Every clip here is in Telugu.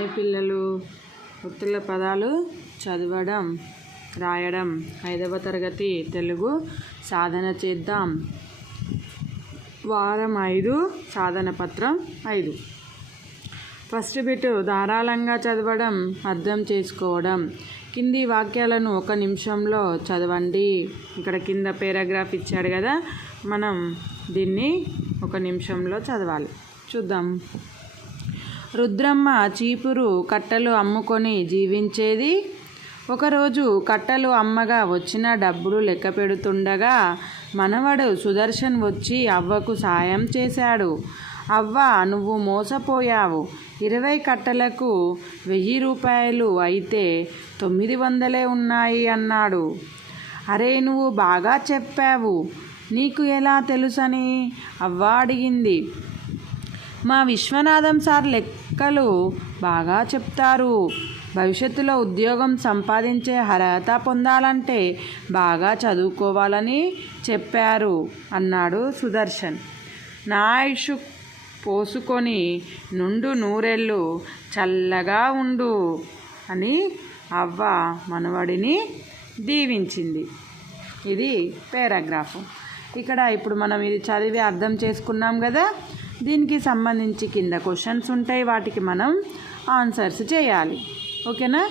హాయ్ పిల్లలు, ఒత్తుల పదాలు చదవడం రాయడం 5వ తరగతి తెలుగు సాధన చేద్దాం. వారం 5 సాధన పత్రం 5. ఫస్ట్ బిట్ ధారాళంగా చదవడం, అర్థం చేసుకోవడం. కింది వాక్యాలను 1 నిమిషంలో చదవండి. ఇక్కడ కింద పారాగ్రాఫ్ ఇచ్చాడు కదా, మనం దీన్ని 1 నిమిషంలో చదవాలి. చూద్దాం. రుద్రమ్మ చీపురు కట్టలు అమ్ముకొని జీవించేది. ఒకరోజు కట్టలు అమ్మగా వచ్చిన డబ్బులు లెక్క పెడుతుండగా మనవడు సుదర్శన్ వచ్చి అవ్వకు సాయం చేశాడు. అవ్వ, నువ్వు మోసపోయావు, 20 కట్టలకు 1000 రూపాయలు అయితే 900 ఉన్నాయి అన్నాడు. అరే, నువ్వు బాగా చెప్పావు, నీకు ఎలా తెలుసని అవ్వ అడిగింది. మా విశ్వనాథం సార్ లెక్కలు బాగా చెప్తారు. భవిష్యత్తులో ఉద్యోగం సంపాదించే అర్హత పొందాలంటే బాగా చదువుకోవాలని చెప్పారు అన్నాడు సుదర్శన్. నా ఆయుష్ పోసుకొని నుండు నూరేళ్ళు చల్లగా ఉండు అని అవ్వ మనవడిని దీవించింది. ఇది పారాగ్రాఫ్. ఇక్కడ ఇప్పుడు మనం ఇది చదివి అర్థం చేసుకున్నాం కదా. దీనికి సంబంధించి కింద క్వశ్చన్స్ ఉంటాయి, వాటికి మనం ఆన్సర్స్ చేయాలి. ఓకేనా.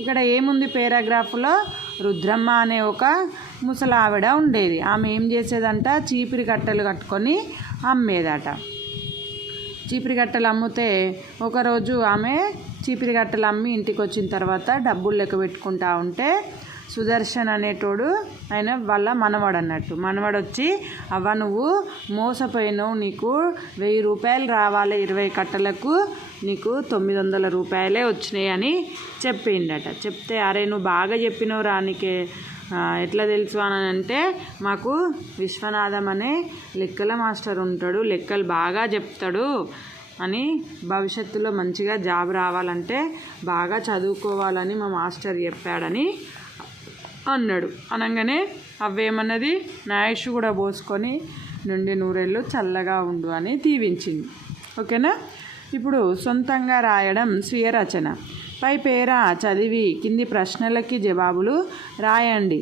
ఇక్కడ ఏముంది పారాగ్రాఫ్లో, రుద్రమ్మ అనే ఒక ముసలావిడ ఉండేది. ఆమె ఏం చేసేదంట, చీపిరి కట్టలు కట్టుకొని అమ్మేదట. చీపిరి కట్టలు అమ్మితే ఒకరోజు ఆమె చీపిరి కట్టలు అమ్మి ఇంటికి వచ్చిన తర్వాత డబ్బులు లెక్క పెట్టుకుంటా ఉంటే సుదర్శన్ అనేటోడు, ఆయన వాళ్ళ మనవాడు అన్నట్టు, మనవాడు వచ్చి అవ్వ నువ్వు మోసపోయినావు, నీకు 1000 రూపాయలు రావాలి, 20 కట్టలకు నీకు 900 రూపాయలే వచ్చినాయి అని చెప్పిండట. చెప్తే అరే నువ్వు బాగా చెప్పినావు రా, నీకే ఎట్లా తెలుసు అని అంటే, మాకు విశ్వనాథం అనే లెక్కల మాస్టర్ ఉంటాడు, లెక్కలు బాగా చెప్తాడు అని, భవిష్యత్తులో మంచిగా జాబ్ రావాలంటే బాగా చదువుకోవాలని మా మాస్టర్ చెప్పాడని అన్నాడు. అనగానే అవేమన్నది, నా ఆయుష్ కూడా పోసుకొని నుండి నూరేళ్ళు చల్లగా ఉండు అని దీవించింది. ఓకేనా. ఇప్పుడు సొంతంగా రాయడం స్వీయ రచన. పై పేర చదివి కింది ప్రశ్నలకి జవాబులు రాయండి.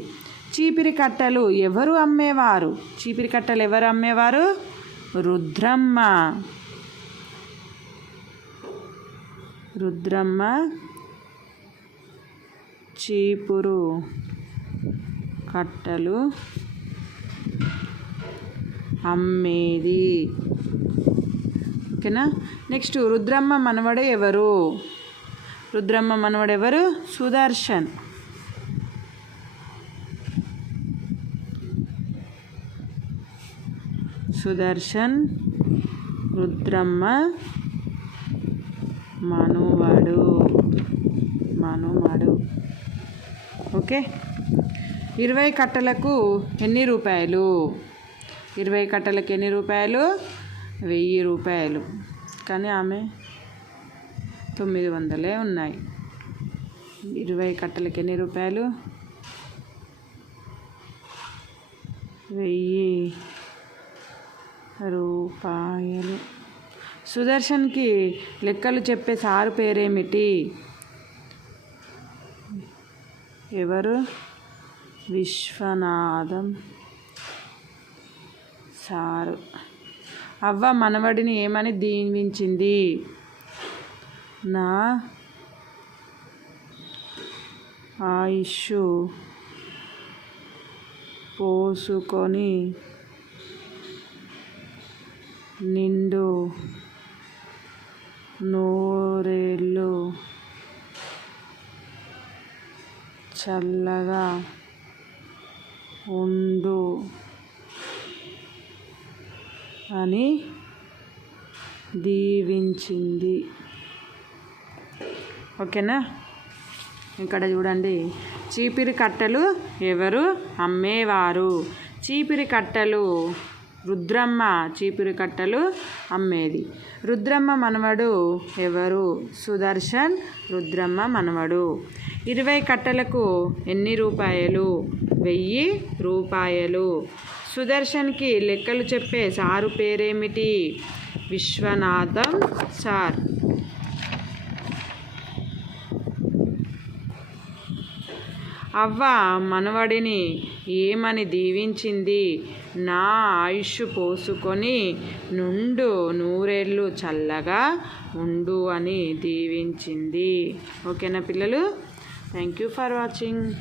చీపిరి కట్టలు ఎవరు అమ్మేవారు? చీపిరి కట్టలు ఎవరు అమ్మేవారు? రుద్రమ్మ. రుద్రమ్మ చీపురు కట్టలు అమ్మేది. ఓకేనా. నెక్స్ట్, రుద్రమ్మ మనవడు ఎవరు? రుద్రమ్మ మనవడు ఎవరు? సుదర్శన్. సుదర్శన్ రుద్రమ్మ మనువడు. ఓకే. 20 కట్టలకు ఎన్ని రూపాయలు? 20 కట్టలకు ఎన్ని రూపాయలు? 1000 రూపాయలు. కానీ ఆమె 900 ఉన్నాయి. 20 కట్టలకు ఎన్ని రూపాయలు? 1000 రూపాయలు. సుదర్శన్కి లెక్కలు చెప్పే సారు పేరేమిటి? ఎవరు? విశ్వనాథం సారు. అవ్వ మనవడిని ఏమని దీవించింది? నా ఆయుష్ పోసుకొని నిండు నూరేళ్ళు చల్లగా ఉండు అని దీవించింది. ఓకేనా. ఇక్కడ చూడండి, చీపిరి కట్టలు ఎవరు అమ్మేవారు? చీపిరి కట్టలు రుద్రమ్మ చీపిరి కట్టలు అమ్మేది. రుద్రమ్మ మనవడు ఎవరు? సుదర్శన్ రుద్రమ్మ మనవడు. 20 కట్టలకు ఎన్ని రూపాయలు? 1000 రూపాయలు. సుదర్శన్కి లెక్కలు చెప్పే సారు పేరేమిటి? విశ్వనాథం సార్. అవ్వ మనవడిని ఏమని దీవించింది? నా ఆయుష్ పోసుకొని నుండు నూరేళ్ళు చల్లగా ఉండు అని దీవించింది. ఓకేనా పిల్లలు? Thank you for watching.